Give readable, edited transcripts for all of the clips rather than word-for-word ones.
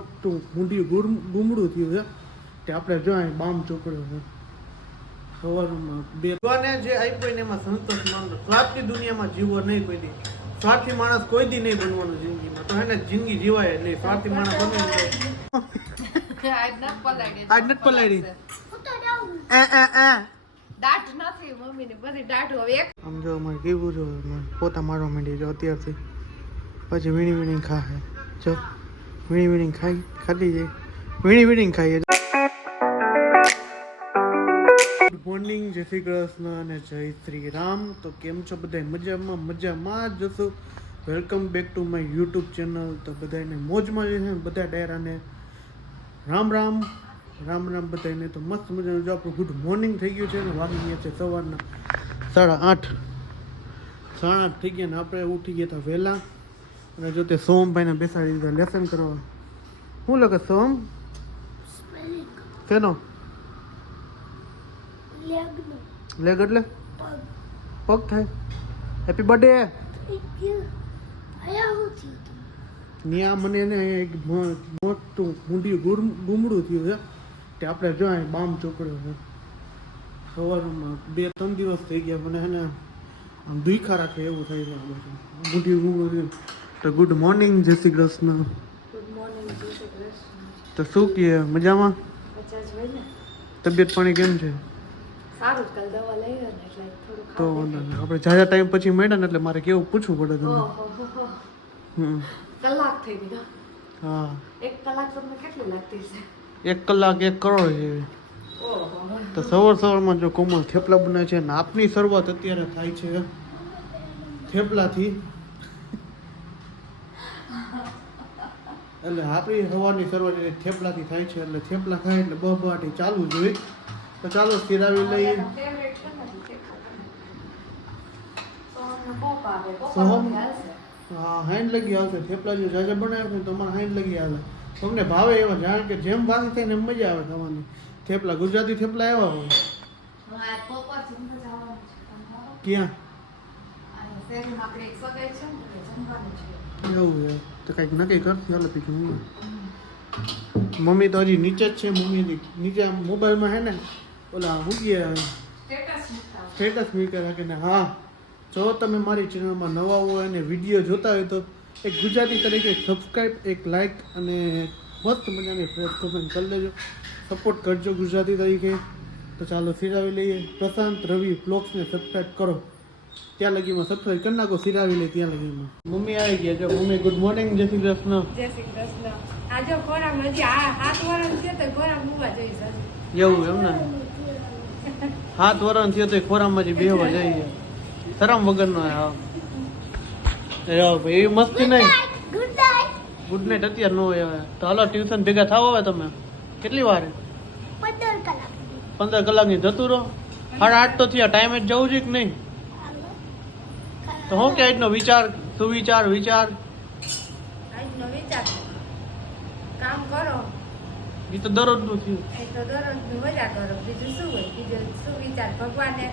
મોટું ઊંડી ગુમડું થયું છે તે આપણે જોઈ બામ ચોકડ્યો છે સવારમાં બે જે આપ્યો ને એમાં સંતોષ માનતો સ્વાર્થની દુનિયામાં જીવવો નહીં કોઈ દી સ્વાર્થી માણસ કોઈ દી નહીં બનવાનું જિંદગીમાં તો એને જિંદગી જીવાય નહીં સ્વાર્થી માણસ બને આજ નથી પલાડી દાટ નથી મમ્મીને બધી દાટ હવે એક આમ જો અમારે કેવું જો પોતા મારવા માંડી જો અત્યારથી પછી વીણી વીણી ખાય જો વીણી વીણી ખાધી જાય વીણી વીણી ખાઈએ ગુડ મોર્નિંગ જય શ્રી કૃષ્ણ અને જય શ્રી રામ તો કેમ છો બધા મજામાં જ જશો welcome back to my YouTube channel તો બધાને મોજમાં છે બધા ડાયરાને રામ રામ રામ રામ બધાને તો મસ્ત મજાનું જો આપણું ગુડ મોર્નિંગ થઈ ગયું છે ને વાગી ગયા છે સવારના 8:30 થઈ ગયા ને આપણે ઉઠી ગયા હતા વહેલા અને જો તે સોમભાઈને બેસાડી દીધા લેસન કરવા શું લખે સોમ શેનો લેગ એટલે પગ થાય હેપી બર્થડે ન્યા મને એને એક મોટું ઊંડી ગુમડું થયું છે તે આપણે જો બામ ચોકડ્યો છે સવારમાં 2-3 દિવસ થઈ ગયા મને એને આમ દુખા રાખે એવું થઈ જાય ઊંડી ગુમડું તો ગુડ મોર્નિંગ જય શ્રી કૃષ્ણ તો શું કહે મજામાં તબિયત પાણી કેમ છે તો આપણે જાજા ટાઈમ પછી મળ્યા ને એટલે મારે કેવું પૂછવું પડે તમને કલાક થઈ ગયો હા 1 કલાક તમને કેટલી લાગતી છે 1 કલાક 1 કરોડ જેવી તો સવારમાં જો કોમલ થેપલા બનાવે છે ને આપની શરૂઆત અત્યારે થાય છે થેપલાથી એટલે આપણી સવારની શરૂઆત થેપલાથી થાય છે એટલે થેપલા ખાય એટલે બહબાટી ચાલુ જોઈએ તો ચાલો સિરાવી લઈએ હા હાઈન લગી આવશે થેપલા જો જાજા બનાવે છે તમારે હાઈન લગી આવે તમને ભાવે એવા જાણ કે જેમ વાસી થાય ને એમ મજા આવે ખાવાની થેપલા ગુજરાતી થેપલા એવા હોય ક્યાં એવું છે તો કંઈક નક્કી કરતી હાલો પીછું મમ્મી તો હજી નીચે જ છે મમ્મી નીચે મોબાઈલમાં હે ને ઓલા મૂકીએ સ્ટેટસ મૂકી રાખે ને હા જો તમે મારી ચેનલમાં નવા હોય અને વિડીયો જોતા હોય તો એક ગુજરાતી તરીકે સબસ્ક્રાઈબ એક લાઈક અને મસ્ત મજાની પ્રેસ કમેન્ટ કરી લેજો સપોર્ટ કરજો ગુજરાતી તરીકે તો ચાલો સિરાવી લઈએ પ્રશાંત રવિ બ્લોગ્સને સબસ્ક્રાઈબ કરો ત્યાં લગીમાં સબસ્ક્રાઈબ કરી નાખો સિરાવી લઈએ ત્યાં લગીમાં મમ્મી આવી ગયા જો મમ્મી ગુડ મોર્નિંગ જય શ્રી કૃષ્ણ જય શ્રી કૃષ્ણ આજો ખોરાક હજી 7 વર્ષ છે તો ખોરાક મુવા જઈશ એવું એમ ને 7 વર્ષ થયો તો ખોરામાં જ બેહવા જઈએ શરમ વગરનો હા ભાઈ મસ્તી નહીં ગુડ નાઇટ અત્યારે નો હોય તો હાલો ટ્યુશન ભેગા થાવ હવે તમે કેટલી વાર 15 કલાકની જતું રહો 8:30 તો થયા ટાઈમે જ જવું છે કે નહીં તો હું કે આજનો વિચાર સુવિચાર વિચાર આજનો વિચાર કામ કરો એ તો દરરોજનું થયું એ તો દરરોજનું મજા કરો બીજું શું હોય બીજું શું વિચાર ભગવાને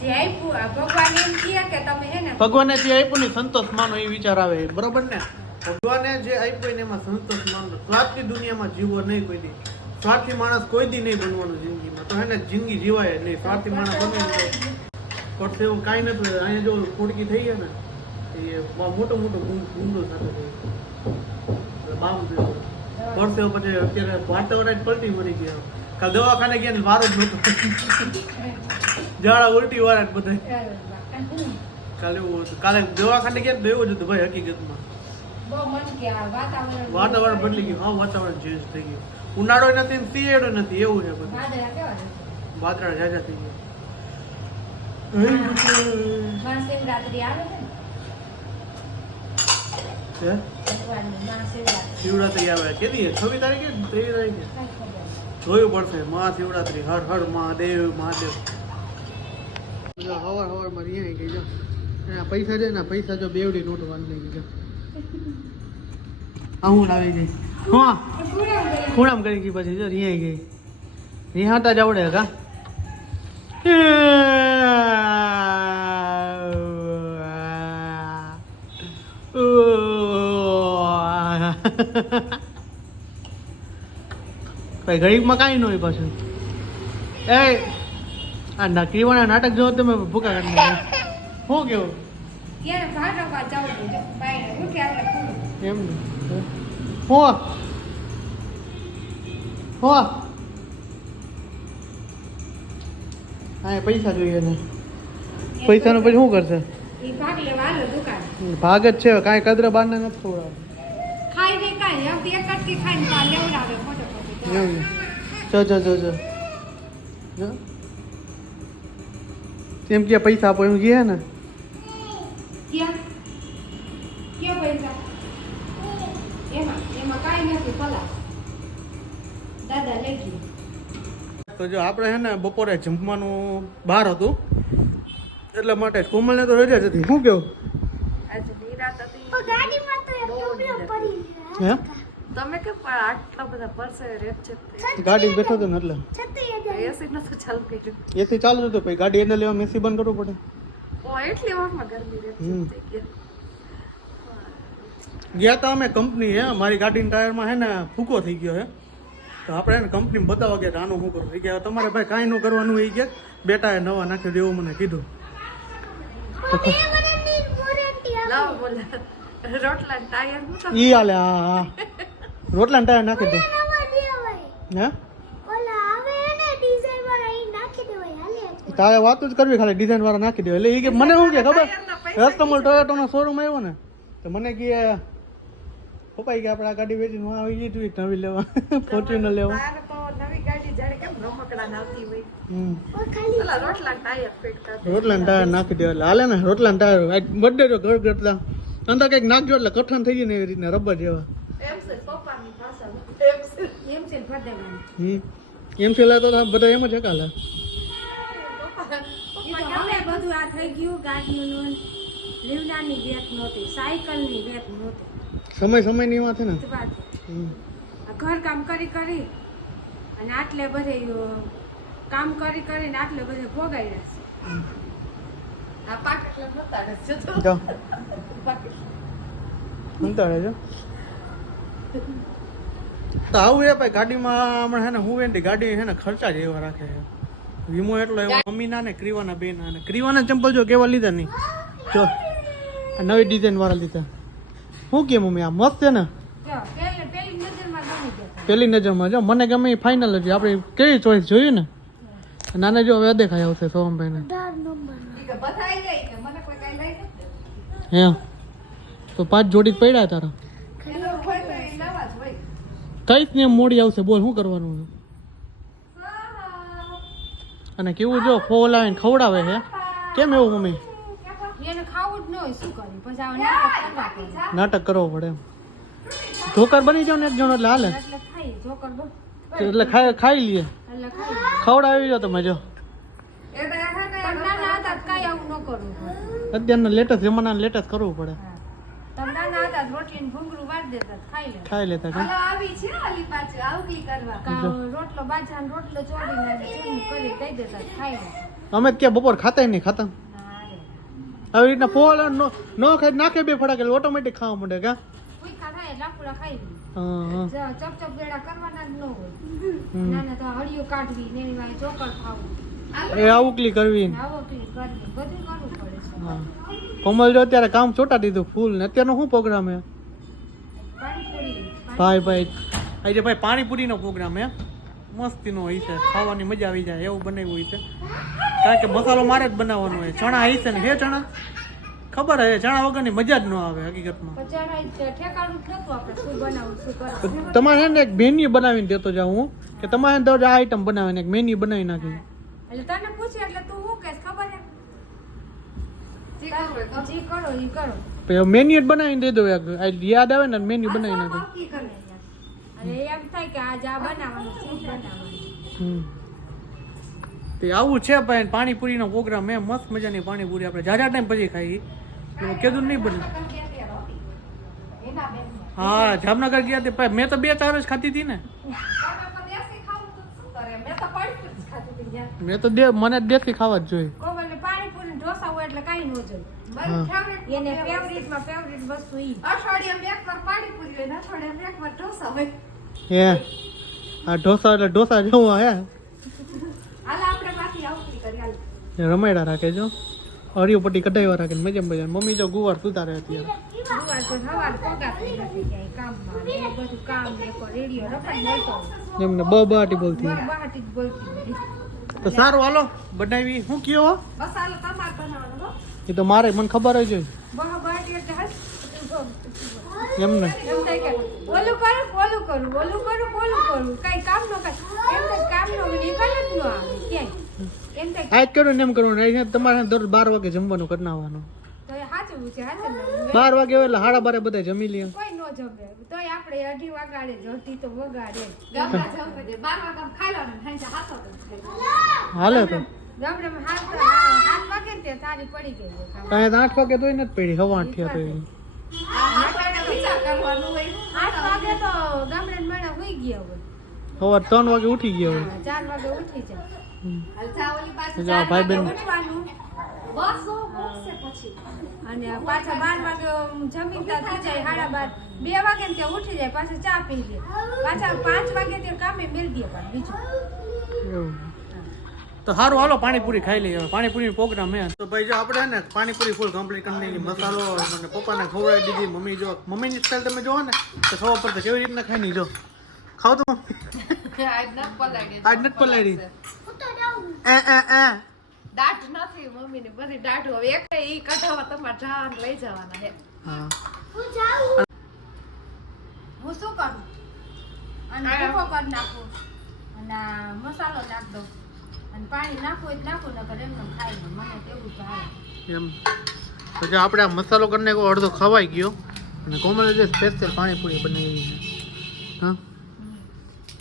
જે આપ્યું આ ભગવાન એમ કહે કે તમે હે ને ભગવાને જે આપ્યું ને સંતોષ માનો એ વિચાર આવે બરોબર ને ભગવાને જે આપ્યું ને એમાં સંતોષ માનો સ્વાર્થની દુનિયામાં જીવવો નહીં કોઈ દી સ્વાર્થી માણસ કોઈ દી નહીં બનવાનું જિંદગીમાં તો એને જિંદગી જીવાય નહીં સ્વાર્થી માણસ બને કરશે એવું કાંઈ નથી અહીંયા જો ખોડકી થઈ ગયા ને એ મોટું ઊંડો સાથે થઈ બામ કરશે પછી અત્યારે વાતાવરણ પલટી મરી ગયા કાલ દવાખાને ગયા ને વારો જ નહોતો જાડા ઉલટી વાળા બધા કાલે એવું હતું કાલે દવાખાને ગયા તો એવું જ હતું ભાઈ હકીકતમાં બહુ મન કે આ વાતાવરણ બદલી ગયું હા વાતાવરણ ચેન્જ થઈ ગયું ઉનાળો નથી ને શિયાળો નથી એવું છે બધું વાદળા કેવા છે વાદળા જાજા થઈ ગયા મહાશિવરાત્રી આવે છે હે ભગવાનની મહાશિવરાત્રી શિવરાત્રી આવે કેદી 26 તારીખે 23 તારીખે જોયું પડશે મહાશિવરાત્રી હર હર મહાદેવ મહાદેવ હવાર માં અહીંયા ગઈ જો પૈસા છે ને પૈસા જો બેવડી નોટ વાંધી ગઈ હું લાવી ગઈ હા ખૂણામ કરી ગઈ પછી જો રિયા ગઈ રિહાતા જ આવડે કા ભાઈ ઘડીકમાં કાંઈ ન હોય પાછું. એ આ નકરીવાના નાટક જોવો તમે ભૂકા કાઢી નાખે. શું કેવું ત્યારે ભાડવા જાવ તો બાય ઉઠે આપણે પૂરું એમ હો હો હા પૈસા જોઈએ ને પૈસાનો પછી શું કરશે? ઈ ભાગ લેવા હાલો દુકાન ભાગ જ છે કાંઈ કદરા બારને નથી ખવડાવ. ખાઈ દે કાંઈ હવે એક કટકી ખાઈને પા લેવડાવે ખોટો ખોટો એમ જો એમ કે પૈસા આપો એમ કહે ને ક્યાં ક્યાં પૈસા એમાં કાંઈ નથી પલા દાદા લઈ ગયું. તો જો આપણે છે ને બપોરે જમવાનું બહાર હતું એટલા માટે કોમલને તો રજા જ હતી. શું કેવું આજે નિરાત હતી ગાડીમાં તો એક ટોપલો પડી હે તમે કે પણ આટલા બધા પરસે રેપ છે ગાડી બેઠો હતો ને એટલે એસી નતું ચાલુ કર્યું એથી ચાલુ હતું પછી ગાડી એને લેવા મેસી બંધ કરવું પડે. ઓ એટલી વારમાં ગરમી રેપ હમ. થઈ ગઈ ગયા તા અમે કંપની હે મારી ગાડીના ટાયરમાં હે ને ફૂકો થઈ ગયો હે તો આપણે એને કંપનીમાં બતાવવા ગયા આનું શું કરવું. એ ગયા તમારે ભાઈ કાંઈ ન કરવાનું એ ગયા બેટાએ નવા નાખી દેવું મને કીધું. લાવ બોલે રોટલા ટાયર હું તો ઈ હાલે હા હા રોટલા ટાયર નાખી દે હે તારે વાત જ કરવી ખાલી ડિઝાઇન વાળા નાખી દે એટલે એ કે મને શું કે ખબર રસ્તમલ ટોયોટોનો શોરૂમ આવ્યો ને તો મને કે પપ્પા કે આપણે આ ગાડી વેચીને આવી જઈ તું નવી લેવા ફોર્ચ્યુનર લેવા. તારે તો નવી ગાડી જાણે કેમ રમકડા નાવતી હોય હમ પેલા રોટલા ટાયર ફિટ કર રોટલા ટાયર નાખી દે એટલે હાલે ને રોટલા ટાયર બર્થડે જો ઘર ગટલા અંદર કંઈક નાખજો એટલે કઠણ થઈ જાય ને એવી રીતના રબર જેવા. એમ છે પપ્પાની ભાષા એમ છે ફદેવાની હમ એમ છે તો બધા એમ જ હકાલે. હવે બધું આ થઈ ગયું ગાડીનું લીવડાની બેક નહોતી સાયકલની બેક નહોતી સમયની વાત છે ને. વાત હમ આ ઘર કામ કરી કરી અને આટલે બધે કામ કરી કરીને આટલે બધે ભોગાઈ રહેશે આ પાકેટ નતા રહેશે તો જાઓ અંતરે જો તો આવું એ ભાઈ ગાડીમાં હમણાં હે ને હું એની ગાડી હે ને ખર્ચા જ એવા રાખે છે. વીમો એટલો એવો મમ્મીના ને ક્રીવાના બેના ને ક્રીવાના ચંપલ જો કેવા લીધા નહીં જો આ નવી ડિઝાઇન વાળા લીધા. શું કે મમ્મી આ મસ્ત છે ને જો પેલી નજરમાં ગમી જશે પેલી નજરમાં જો મને ગમે એ ફાઇનલ જ આપણે કેવી ચોઈસ જોયું ને નાને જો હવે દેખાય આવશે સોમભાઈને બધાઈ ગઈ કે મને કોઈ કઈ લઈ નથી હે તો 5 જોડી જ પડ્યા તારા એનો હોય તો એ નવા જ હોય કઈક ને મોડી આવશે બોલ શું કરવાનું છે? અને કેવું જો ફોલ આવીને ખવડાવે છે કેમ એવું મમ્મી એને ખાવું જ ન હોય શું કર્યું પછી આ નાટક કરવા પડે નાટક કરવો પડે એમ ઢોકર બની જાવ ને એક જણ એટલે હાલે એટલે ખાઈ જોકર બહુ એટલે ખાઈ લઈએ એટલે ખાઈ ખવડાવી જાવ તમે જો એ તો હે ને નાના હતા કઈ આવું ન કરવું પડે અત્યારના લેટેસ્ટ જમાનાને લેટેસ્ટ કરવું પડે તમે નાના હતા રોટલી ને ભૂંગળું વાળ દેતા ખાઈ લેતા કે આવી છે ઓલી પાછું આવકી કરવા રોટલો બાજરાનો રોટલો ચોડીને ચૂરમું કરી દઈ દેતા ખાઈ લે અમે ક્યાં બપોર ખાતા નહીં ખાતા આવી રીતના ફોલ ન ખાઈ નાખે બે ફટાકે ઓટોમેટિક ખાવા માંડે કા ભૂખા થાય લાકડા ખાઈ લે હા ચપ વેડા કરવાના જ ન હોય નાના તો હળીઓ કાઢવી ને એની વાંહે ચોકર ખાવું એ આવકલી કરવી આવો ક્લિક કરવી બધું કરવું પડે છે હા કોમલ જો અત્યારે કામ ચોટા દીધું ફૂલ ને અત્યારનો શું પ્રોગ્રામ હે પાણીપુરી ભાઈ આજે ભાઈ પાણીપુરીનો પ્રોગ્રામ હે મસ્તીનો હોય છે ખાવાની મજા આવી જાય એવું બનાવ્યું હોય છે કારણ કે મસાલો મારે જ બનાવવાનો હોય ચણા આવી છે ને હે ચણા ખબર હે ચણા વગરની મજા જ ન આવે હકીકતમાં ઠેકાણું જ નતું આપણે શું બનાવું શું કરવું તમારે છે ને એક મેન્યુ બનાવીને દેતો જાઉં હું કે તમારે દરરોજ આ આઈટમ બનાવીને એક મેન્યુ બનાવી નાખી એટલે તને પૂછ્યું એટલે તું શું કહેશ ખબર હે જી કરો ઈ કરો મેન્યુ જ બનાવીને દઈ દો એક યાદ આવે ને મેન્યુ બનાવી નાખી નક્કી કરે અને એમ થાય કે આજ આ બનાવવાનું શું બનાવવાનું તે આવું છે ભાઈ પાણીપુરીનો પ્રોગ્રામ એમ મસ્ત મજાની પાણીપુરી આપણે જાજા ટાઈમ પછી ખાઈ કીધું નહીં બને હા જામનગર ગયા તે મેં તો 2-4 જ ખાધી હતી ને મેં તો મને દેશી ખાવા જ જોઈએ પાણીપુરી ઢોસા હોય એટલે કઈ ન જોઈએ એને ફેવરિટમાં ફેવરિટ વસ્તુ ઈ અઠવાડિયામાં એક વાર પાણીપુરી હોય ને અઠવાડિયામાં એક વાર ઢોસા હોય હે આ ઢોસા એટલે ઢોસા જેવું હે હાલ આપણે પાછી આવતી કરી હાલ રમાયડા રાખે જો હરિયો પટ્ટી કઢાઈવા રાખે મજા મજા મમ્મી જો ગુવાર સુધારે અત્યારે ગુવાર તો સવાર પગાતી નથી ક્યાંય કામમાં ને એ બધું કામ ને કો રેડિયો રખાઈ નતો એમને બહાટી બોલતી બહાટી જ બોલતી હતી. તો સારું હાલો બનાવી શું કયો મસાલો તમારે બનાવવાનો હો. એ તો મારે મને ખબર જ બહાટી એટલે હસ એમને એમ થાય કે ઓલું કરું કઈ કામ નો કઈ એમ થાય કામ નો નિકાલ જ ન આવે ક્યાંય એમ થાય આજ કરું ને એમ કરું ને તમારે દરરોજ 12 વાગે જમવાનું કરી નાખવાનું તો એ સાચું છે 12 વાગે એટલે 12:30 બધા જમી લે કોઈ નો જમે તોય આપણે 2:30 વાગાડે જતી તો વગાડે ગામડા જમે 12 વાગે ખાઈ લેવાનું ખાઈ હાથો હાલે તો ગામડામાં 7 વાગે ને તે સારી પડી ગઈ છે કાંઈ 8 વાગે તોય નથી પડી હવા 8 થયા તો 8 વાગે તો ગામડે માણા હોઈ ગયા હોય સવાર 3 વાગે ઉઠી ગયા હોય 4 વાગે ઉઠી જાય જા ભાઈ બેન ઉઠવાનું અને પાછા 12 વાગે જમીનતા થઈ જાય 12:30 2 વાગે ને ત્યાં ઉઠી જાય પાછા ચા પી લે પાછા 5 વાગે ત્યાં કામે મેળ દે પણ બીજું તો સારું હાલો પાણીપુરી ખાઈ લઈએ પાણીપુરી પ્રોગ્રામ હે તો ભાઈ જો આપણે ને પાણીપુરી ફૂલ કમ્પ્લીટ કરી નાખી મસાલો મને પપ્પાને ખવડાવી દીધી મમ્મી જો મમ્મીની સ્ટાઈલ તમે જોવો ને તો ખબર પડશે કેવી રીતના ખાઈ નહીં જો ખાવ તો આજ નથી પલાળી દાટ નથી મમ્મી ને બધી દાટ હવે એક ઈ કઢાવા તમારે જવાનું લઈ જવાના હે હા હું શું કરું અને ભૂકો કરી નાખું અને મસાલો નાખ દઉં અને પાણી નાખવું હોય તો નાખું નકર એમને ખાઈ લો મને તેવું જ ભાવે એમ તો જો આપણે આ મસાલો કરીને અડધો ખવાઈ ગયો અને કોમલ જે સ્પેશિયલ પાણીપુરી બનાવી હા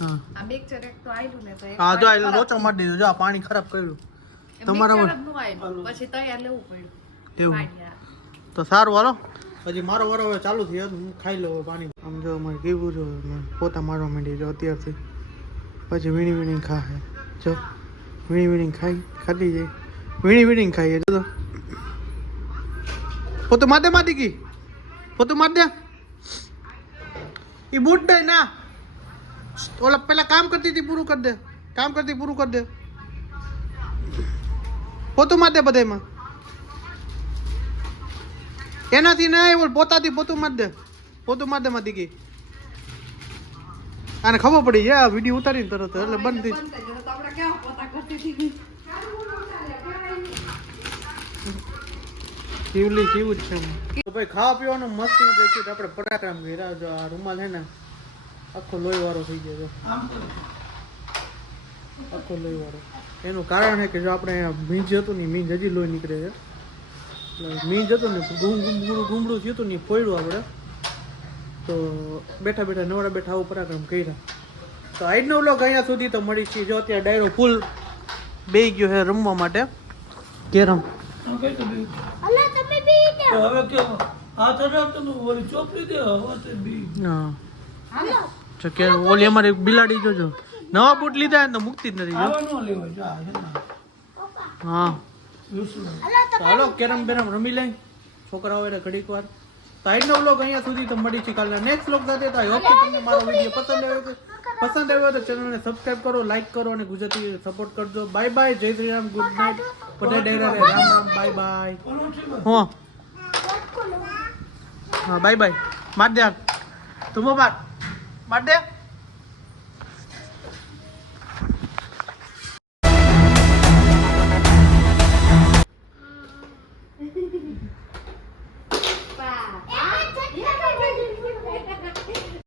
હા આ મિક્સર એક તો આયલું ને તો એક હા જો આ લોચો મારી દીધો જો આ પાણી ખરાબ કર્યું તમારામાં નું આયલું પછી તૈયાર લેવું પડ્યું એવું પાણી તો સારું હાલો પછી મારો વારો હવે ચાલુ થયો હું ખાઈ લઉં પાણી આમ જો મારે કેવું જો પોતા મારવા માંડી જો અત્યારથી પછી વીણી વીણી ખાય જો વીણી વીણી ખાધી જાય વીણી વીણી ખાઈએ જો તો પોતું માર દે મારી ગઈ પોતું માર દે એ બૂટ દે ના ઓલા પેલા કામ કરતી હતી પૂરું કરી દે કામ કરતી પૂરું કરી દે પોતું માર દે બધામાં એનાથી નહીં પોતાથી પોતું માર દે મારી ગઈ આને ખબર પડી છે આ વિડીયો ઉતારીને તરત એટલે બંધ થઈ આપણે કેવા પોતા કરતી હતી કેવલી કેવું જ છે તો ભાઈ ખાવા પીવાનું મસ્ત દેખ્યું તો આપણે પરાક્રમ કર્યા જો આ રૂમાલ છે ને આખો લોહી વાળો થઈ ગયો છે આખો લોહી વાળો એનું કારણ છે કે જો આપણે મીંજ હતું ને મીંજ હજી લોહી નીકળે છે એટલે મીંજ હતું ને ગુમડું થયું હતું ને ફોડ્યું આપણે તો બેઠા બેઠા નવડા બેઠા આવું પરાક્રમ કર્યા તો આજનો વ્લોગ અહીંયા સુધી તો મળી છે જો અત્યારે ડાયરો ફૂલ બેહી ગયો છે રમવા માટે કેરમ અલા તમે બી ને હવે કેવો આ તરત નું ઓલી ચોપડી દે હવે તે બી હા તો કે ઓલી અમારી બિલાડી જોજો નવા બૂટ લીધા તો મુકતી જ નથી જો આવા નો લેવાય જા હે ના હા યુસુ તો હાલો કેરમ બેરમ રમી લઈ છોકરાઓ એટલે ઘડીક વાર તો આજનો વ્લોગ અહીંયા સુધી તો મળી છે કાલના નેક્સ્ટ વ્લોગ સાથે તો આઈ હોપ કે તમને મારો વિડીયો પસંદ આવ્યો તો ચેનલને સબસ્ક્રાઇબ કરો લાઈક કરો અને ગુજરાતી સપોર્ટ કરજો બાય બાય જય શ્રી રામ ગુડ નાઇટ બધા ડેરા રામ રામ બાય બાય હા હા બાય બાય માર દે તું માર દે